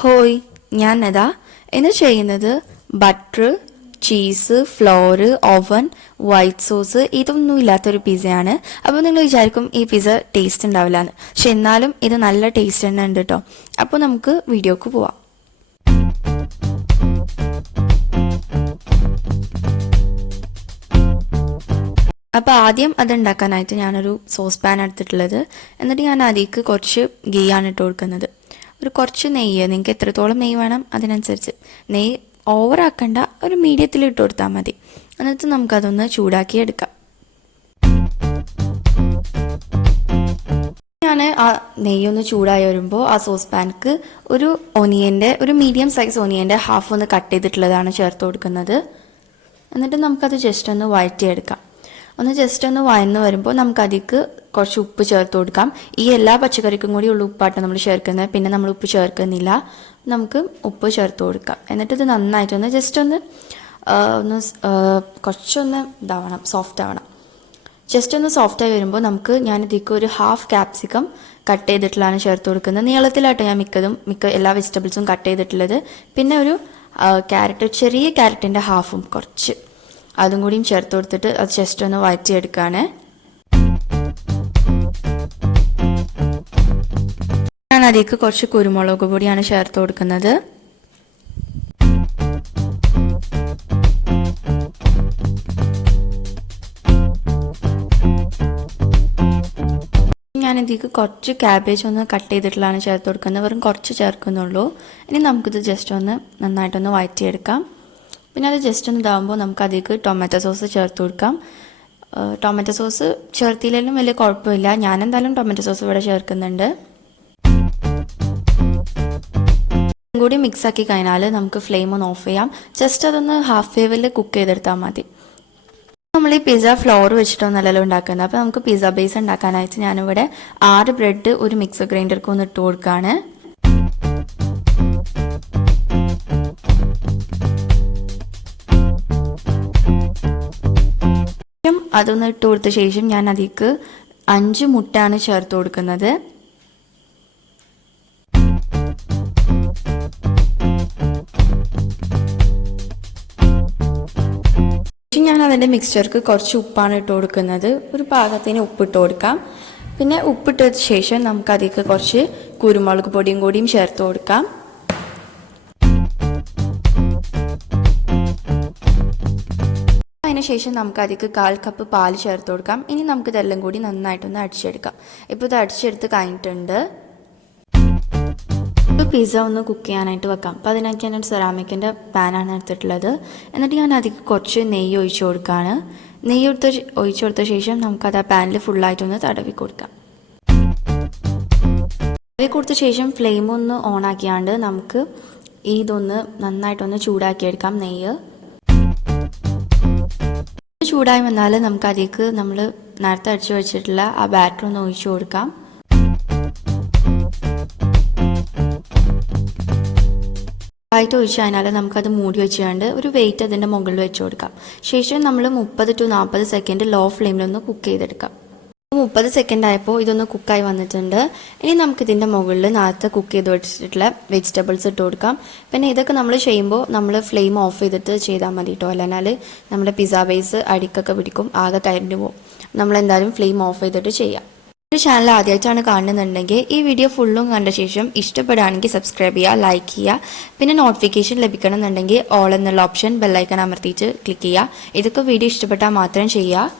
ഹോയ്, ഞാനതാ ഇന്ന് ചെയ്യുന്നത് butter, cheese, flour, oven, white sauce ഇതൊന്നും ഇല്ലാത്തൊരു പിസയാണ്. അപ്പോൾ നിങ്ങൾ വിചാരിക്കും ഈ പിസ്സ ടേസ്റ്റ് ഉണ്ടാവില്ല എന്ന്. പക്ഷെ എന്നാലും ഇത് നല്ല ടേസ്റ്റ് തന്നെ ഉണ്ട് കേട്ടോ. അപ്പോൾ നമുക്ക് വീഡിയോക്ക് പോവാം. അപ്പോൾ ആദ്യം അത് ഉണ്ടാക്കാനായിട്ട് ഞാനൊരു സോസ് പാൻ എടുത്തിട്ടുള്ളത്. എന്നിട്ട് ഞാൻ അതിലേക്ക് കുറച്ച് ഗീ ആണ് ഇട്ട് കൊടുക്കുന്നത്. ഒരു കുറച്ച് നെയ്യ്, നിങ്ങൾക്ക് എത്രത്തോളം നെയ്യ് വേണം അതിനനുസരിച്ച്. നെയ്യ് ഓവറാക്കണ്ട, ഒരു മീഡിയത്തിൽ ഇട്ട് കൊടുത്താൽ മതി. എന്നിട്ട് നമുക്കതൊന്ന് ചൂടാക്കി എടുക്കാം. ഞാൻ ആ നെയ്യൊന്ന് ചൂടായി വരുമ്പോൾ ആ സോസ് പാനിക്ക് ഒരു മീഡിയം സൈസ് ഓനിയൻ്റെ ഹാഫ് ഒന്ന് കട്ട് ചെയ്തിട്ടുള്ളതാണ് ചേർത്ത് കൊടുക്കുന്നത്. എന്നിട്ട് നമുക്കത് ജസ്റ്റ് ഒന്ന് വഴറ്റിയെടുക്കാം. ജസ്റ്റ് ഒന്ന് വഴന്ന് വരുമ്പോൾ നമുക്കതിലേക്ക് കുറച്ച് ഉപ്പ് ചേർത്ത് കൊടുക്കാം. ഈ എല്ലാ പച്ചക്കറിക്കും കൂടി ഉള്ള ഉപ്പാട്ടോ നമ്മൾ ചേർക്കുന്നത്, പിന്നെ നമ്മൾ ഉപ്പ് ചേർക്കുന്നില്ല. നമുക്ക് ഉപ്പ് ചേർത്ത് കൊടുക്കാം. എന്നിട്ട് ഇത് നന്നായിട്ടൊന്ന് ജസ്റ്റ് ഒന്ന് കുറച്ചൊന്ന് സോഫ്റ്റ് ആവണം. ജസ്റ്റ് ഒന്ന് സോഫ്റ്റായി വരുമ്പോൾ ഞാനിതിലേക്ക് ഒരു ഹാഫ് ക്യാപ്സിക്കം കട്ട് ചെയ്തിട്ടുള്ളതാണ് ചേർത്ത് കൊടുക്കുന്നത്. നീളത്തിലായിട്ട് ഞാൻ മിക്ക എല്ലാ വെജിറ്റബിൾസും കട്ട് ചെയ്തിട്ടുള്ളത്. പിന്നെ ഒരു ചെറിയ ക്യാരറ്റിൻ്റെ ഹാഫും കുറച്ച് അതും കൂടിയും ചേർത്ത് കൊടുത്തിട്ട് അത് ജസ്റ്റ് ഒന്ന് വഴറ്റിയെടുക്കുകയാണ്. ഞാൻ അതിലേക്ക് കുറച്ച് കുരുമുളക് പൊടിയാണ് ചേർത്ത് കൊടുക്കുന്നത്. ഞാനിതിലേക്ക് കുറച്ച് ക്യാബേജ് ഒന്ന് കട്ട് ചെയ്തിട്ടുള്ളതാണ് ചേർത്ത് കൊടുക്കുന്നത്. വെറും കുറച്ച് ചേർക്കുന്നുള്ളൂ. ഇനി നമുക്കിത് ജസ്റ്റ് ഒന്ന് നന്നായിട്ടൊന്ന് വഴറ്റിയെടുക്കാം. പിന്നെ അത് ജസ്റ്റ് ഒന്ന് ഇതാകുമ്പോൾ നമുക്ക് അതിലേക്ക് ടൊമാറ്റോ സോസ് ചേർത്ത് കൊടുക്കാം. ടൊമാറ്റോ സോസ് ചേർത്തില്ലെങ്കിലും വലിയ കുഴപ്പമില്ല. ഞാനെന്തായാലും ടൊമാറ്റോ സോസ് ഇവിടെ ചേർക്കുന്നുണ്ട്. കൂടി മിക്സ് ആക്കി കഴിഞ്ഞാൽ നമുക്ക് ഫ്ലെയിം ഒന്ന് ഓഫ് ചെയ്യാം. ജസ്റ്റ് അതൊന്ന് ഹാഫ് വേവിൽ കുക്ക് ചെയ്തെടുത്താൽ മതി. നമ്മൾ ഈ പിസ്സ ഫ്ലോർ വെച്ചിട്ടൊന്നല്ലല്ലോ ഉണ്ടാക്കുന്നത്. അപ്പോൾ നമുക്ക് പിസ്സ ബേസ് ഉണ്ടാക്കാനായിട്ട് ഞാനിവിടെ 6 ബ്രെഡ് ഒരു മിക്സർ ഗ്രൈൻഡർക്ക് ഒന്ന് ഇട്ട് കൊടുക്കുകയാണ്. അതൊന്ന് ഇട്ട് കൊടുത്ത ശേഷം ഞാൻ അതിലേക്ക് 5 മുട്ടയാണ് ചേർത്ത് കൊടുക്കുന്നത്. ഞാൻ അതിൻ്റെ മിക്സ്ചർക്ക് കുറച്ച് ഉപ്പാണ് ഇട്ട് കൊടുക്കുന്നത്. ഒരു പാകത്തിന് ഉപ്പിട്ട് കൊടുക്കാം. പിന്നെ ഉപ്പിട്ട ശേഷം നമുക്ക് അതിലേക്ക് കുറച്ച് കുരുമുളക് പൊടിയും കൂടിയും ചേർത്ത് കൊടുക്കാം. അതിനുശേഷം നമുക്ക് അതിലേക്ക് 1/4 കപ്പ് പാൽ ചേർത്ത് കൊടുക്കാം. ഇനി നമുക്ക് ഇതെല്ലാം കൂടി നന്നായിട്ടൊന്ന് അടിച്ചെടുക്കാം. ഇപ്പോൾ ഇത് അടിച്ചെടുത്ത് കഴിഞ്ഞിട്ടുണ്ട്. ഇപ്പോൾ പിസ്സ ഒന്ന് കുക്ക് ചെയ്യാനായിട്ട് വെക്കാം. അപ്പോൾ അതിനായിട്ട് ഞാൻ സെറാമിക്കിൻ്റെ പാനാണ് എടുത്തിട്ടുള്ളത്. എന്നിട്ട് ഞാൻ അതിലേക്ക് കുറച്ച് നെയ്യ് ഒഴിച്ചു കൊടുക്കുകയാണ്. നെയ്യ് ഒഴിച്ചു കൊടുത്ത ശേഷം നമുക്കത് ആ പാനിൽ ഫുള്ളായിട്ടൊന്ന് തടവി കൊടുക്കാം. തടവി കൊടുത്ത ശേഷം ഫ്ലെയിം ഒന്ന് ഓണാക്കിയാണ്ട് നമുക്ക് ഇതൊന്ന് നന്നായിട്ടൊന്ന് ചൂടാക്കിയെടുക്കാം. നെയ്യ് ചൂടായി വന്നാൽ നമുക്ക് അതിലേക്ക് നമ്മൾ നേരത്തെ അടിച്ചു വെച്ചിട്ടുള്ള ആ ബാറ്റർ ഒന്ന് ഒഴിച്ചു കൊടുക്കാം. ആയിട്ട് ഒഴിച്ചു കഴിഞ്ഞാൽ നമുക്കത് മൂടി വെച്ചുകൊണ്ട് ഒരു വെയിറ്റ് അതിൻ്റെ മുകളിൽ വെച്ച് കൊടുക്കാം. ശേഷം നമ്മൾ 30 to 40 സെക്കൻഡ് ലോ ഫ്ലെയിമിലൊന്ന് കുക്ക് ചെയ്തെടുക്കാം. 30 സെക്കൻഡ് ആയപ്പോൾ ഇതൊന്ന് കുക്കായി വന്നിട്ടുണ്ട്. ഇനി നമുക്കിതിൻ്റെ മുകളിൽ നേരത്തെ കുക്ക് ചെയ്ത് വെച്ചിട്ടുള്ള വെജിറ്റബിൾസ് ഇട്ട് കൊടുക്കാം. പിന്നെ ഇതൊക്കെ നമ്മൾ ചെയ്യുമ്പോൾ നമ്മൾ ഫ്ലെയിം ഓഫ് ചെയ്തിട്ട് ചെയ്താൽ മതി കേട്ടോ. അല്ലെങ്കിൽ നമ്മുടെ പിസ്സ ബേസ് അടിക്കൊക്കെ പിടിക്കും, ആകെ കരിഞ്ഞു പോകും. നമ്മളെന്തായാലും ഫ്ലെയിം ഓഫ് ചെയ്തിട്ട് ചെയ്യാം. ഒരു ചാനൽ ആദ്യമായിട്ടാണ് കാണുന്നുണ്ടെങ്കിൽ ഈ വീഡിയോ ഫുള്ളും കണ്ട ശേഷം ഇഷ്ടപ്പെടുകയാണെങ്കിൽ സബ്സ്ക്രൈബ് ചെയ്യുക, ലൈക്ക് ചെയ്യുക. പിന്നെ നോട്ടിഫിക്കേഷൻ ലഭിക്കണമെന്നുണ്ടെങ്കിൽ ഓൾ എന്നുള്ള ഓപ്ഷൻ ബെല്ലൈക്കൺ അമർത്തിയിട്ട് ക്ലിക്ക് ചെയ്യുക. ഇതൊക്കെ വീഡിയോ ഇഷ്ടപ്പെട്ടാൽ മാത്രം ചെയ്യുക.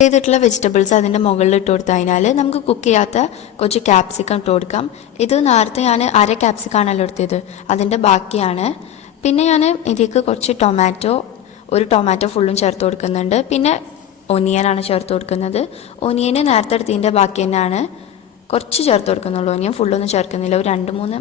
ചെയ്തിട്ടുള്ള വെജിറ്റബിൾസ് അതിൻ്റെ മുകളിൽ ഇട്ട് കൊടുത്തു കഴിഞ്ഞാൽ നമുക്ക് കുക്ക് ചെയ്യാത്ത കുറച്ച് ക്യാപ്സിക്കം ഇട്ട് കൊടുക്കാം. ഇത് നേരത്തെ ഞാൻ 1/2 ക്യാപ്സിക്കാണല്ലോ എടുത്തത്, അതിൻ്റെ ബാക്കിയാണ്. പിന്നെ ഞാൻ ഇതിലേക്ക് കുറച്ച് ഒരു ടൊമാറ്റോ ഫുള്ളും ചേർത്ത് കൊടുക്കുന്നുണ്ട്. പിന്നെ ഒനിയനാണ് ചേർത്ത് കൊടുക്കുന്നത്. ഒനിയന് നേരത്തെ എടുത്തതിൻ്റെ ബാക്കി തന്നെയാണ്, കുറച്ച് ചേർത്ത് കൊടുക്കുന്നുള്ളൂ. ഒനിയൻ ഫുള്ളൊന്നും ചേർക്കുന്നില്ല, ഒരു 2-3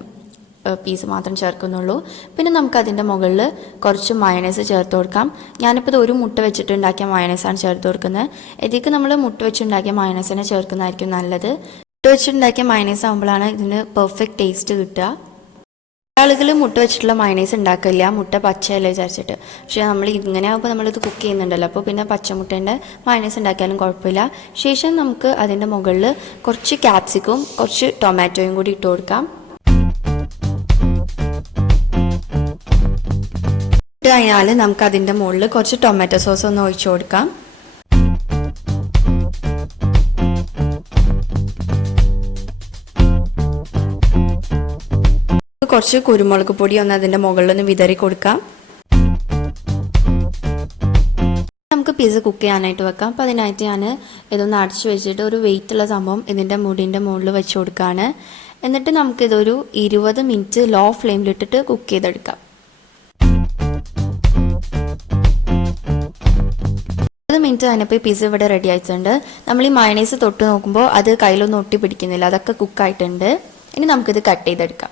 പീസ് മാത്രം ചേർക്കുന്നുള്ളൂ. പിന്നെ നമുക്ക് അതിൻ്റെ മുകളിൽ കുറച്ച് മയണൈസ് ചേർത്ത് കൊടുക്കാം. ഞാനിപ്പോൾ ഇത് ഒരു മുട്ട വെച്ചിട്ട് ഉണ്ടാക്കിയ മയണൈസാണ് ചേർത്ത് കൊടുക്കുന്നത്. ഇതിലേക്ക് നമ്മൾ മുട്ട വെച്ചുണ്ടാക്കിയ മയണൈസിനെ ചേർക്കുന്നതായിരിക്കും നല്ലത്. മുട്ട വെച്ചുണ്ടാക്കിയ മയണൈസ് ആകുമ്പോഴാണ് ഇതിന് പെർഫെക്റ്റ് ടേസ്റ്റ് കിട്ടുക. ആളുകൾ മുട്ട വെച്ചിട്ടുള്ള മയണൈസ് ഉണ്ടാക്കില്ല, മുട്ട പച്ചയല്ലേ വിചാരിച്ചിട്ട്. പക്ഷേ നമ്മൾ ഇങ്ങനെ ആകുമ്പോൾ നമ്മളിത് കുക്ക് ചെയ്യുന്നുണ്ടല്ലോ, അപ്പോൾ പിന്നെ പച്ചമുട്ടേൻ്റെ മയണൈസ് ഉണ്ടാക്കിയാലും കുഴപ്പമില്ല. ശേഷം നമുക്ക് അതിൻ്റെ മുകളിൽ കുറച്ച് ക്യാപ്സിക്കും കുറച്ച് ടൊമാറ്റോയും കൂടി ഇട്ട് കൊടുക്കാം. ഇട്ട് കഴിഞ്ഞാൽ നമുക്ക് അതിൻ്റെ മുകളിൽ കുറച്ച് ടൊമാറ്റോ സോസ് ഒന്ന് ഒഴിച്ചു കൊടുക്കാം. കുറച്ച് കുരുമുളക് പൊടി ഒന്ന് അതിൻ്റെ മുകളിലൊന്ന് വിതറി കൊടുക്കാം. നമുക്ക് പിസ്സ കുക്ക് ചെയ്യാനായിട്ട് വെക്കാം. അപ്പോൾ അതിനായിട്ട് ഞാൻ ഇതൊന്ന് അടച്ചു വെച്ചിട്ട് ഒരു വെയിറ്റുള്ള സംഭവം ഇതിൻ്റെ മുടിൻ്റെ മുകളിൽ വെച്ച് കൊടുക്കുകയാണ്. എന്നിട്ട് നമുക്കിതൊരു 20 മിനിറ്റ് ലോ ഫ്ലെയിമിലിട്ടിട്ട് കുക്ക് ചെയ്തെടുക്കാം. 20 മിനിറ്റ് കഴിഞ്ഞപ്പോൾ ഈ പിസ്സ ഇവിടെ റെഡി ആയിട്ടുണ്ട്. നമ്മൾ ഈ മയണൈസ് തൊട്ട് നോക്കുമ്പോൾ അത് കയ്യിലൊന്നും ഒട്ടി പിടിക്കുന്നില്ല, അതൊക്കെ കുക്കായിട്ടുണ്ട്. ഇനി നമുക്കിത് കട്ട് ചെയ്തെടുക്കാം.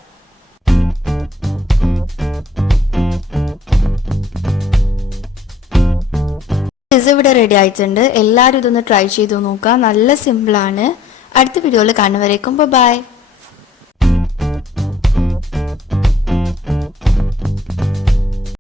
പിസ്സ ഇവിടെ റെഡി ആയിട്ടുണ്ട്. എല്ലാവരും ഇതൊന്ന് ട്രൈ ചെയ്ത് നോക്കുക. നല്ല സിമ്പിളാണ്. അടുത്ത വീഡിയോയിൽ കാണുന്നവരേക്കും ബൈ.